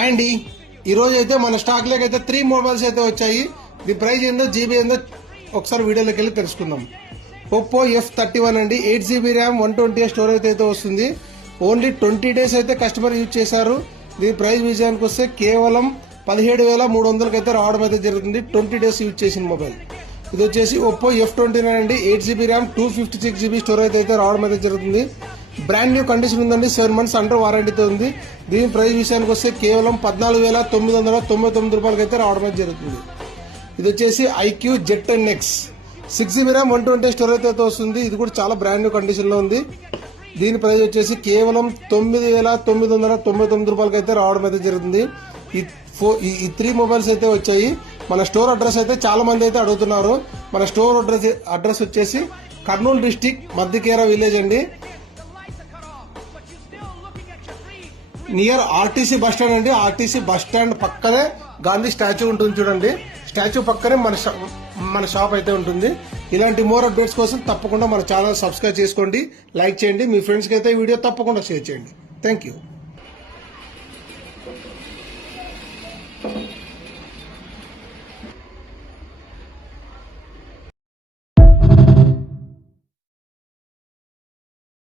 Hi అండి, ఈరోజు అయితే మన స్టాక్ లోకి అయితే 3 మొబైల్స్ అయితే వచ్చాయి. దీని ప్రైస్ ఏందో జీబీ ఏందో ఒకసారి వీడియోలోకి వెళ్ళి తెలుసుకుందాం. ఒప్పో F31 అండి, 8GB ర్యామ్ 120 స్టోరేజ్ అయితే వస్తుంది. ఓన్లీ 20 డేస్ అయితే కస్టమర్ యూజ్ చేశారు. దీని ప్రైస్ విషయానికి వస్తే కేవలం 17,300 అయితే రావడం అయితే జరుగుతుంది. 20 డేస్ యూజ్ చేసిన మొబైల్ ఇది వచ్చేసి ఒప్పో F29 అండి, 8GB ర్యామ్ 256GB స్టోరేజ్ అయితే రావడం అయితే జరుగుతుంది. బ్రాండ్ న్యూ కండిషన్ ఉందండి, 7 months అండర్ వారంటీతో ఉంది. దీని ప్రైస్ విషయానికి వస్తే కేవలం 14,999 రూపాయలకి అయితే రావడం అయితే జరుగుతుంది. ఇది వచ్చేసి IQ Z10X 6GB RAM 120 storage అయితే వస్తుంది. ఇది కూడా చాలా బ్రాండ్ న్యూ కండిషన్ లో ఉంది. దీని ప్రైస్ వచ్చేసి కేవలం 9,999 రూపాయలకి అయితే రావడం అయితే జరుగుతుంది. ఈ 3 మొబైల్స్ అయితే వచ్చాయి. మన స్టోర్ అడ్రస్ అయితే చాలా మంది అయితే అడుగుతున్నారు. మన స్టోర్ అడ్రస్ వచ్చేసి కర్నూలు డిస్టిక్ మద్దికేర విలేజ్ అండి, నియర్ ఆర్టీసీ బస్ స్టాండ్ అండి. ఆర్టీసీ బస్ స్టాండ్ పక్కనే గాంధీ స్టాచ్యూ ఉంటుంది చూడండి, స్టాచ్యూ పక్కనే మన షాప్ అయితే ఉంటుంది. ఇలాంటి మోర్ అప్డేట్స్ కోసం తప్పకుండా మన ఛానల్ సబ్స్క్రైబ్ చేసుకోండి, లైక్ చేయండి, మీ ఫ్రెండ్స్కి అయితే వీడియో తప్పకుండా షేర్ చేయండి. Thank you.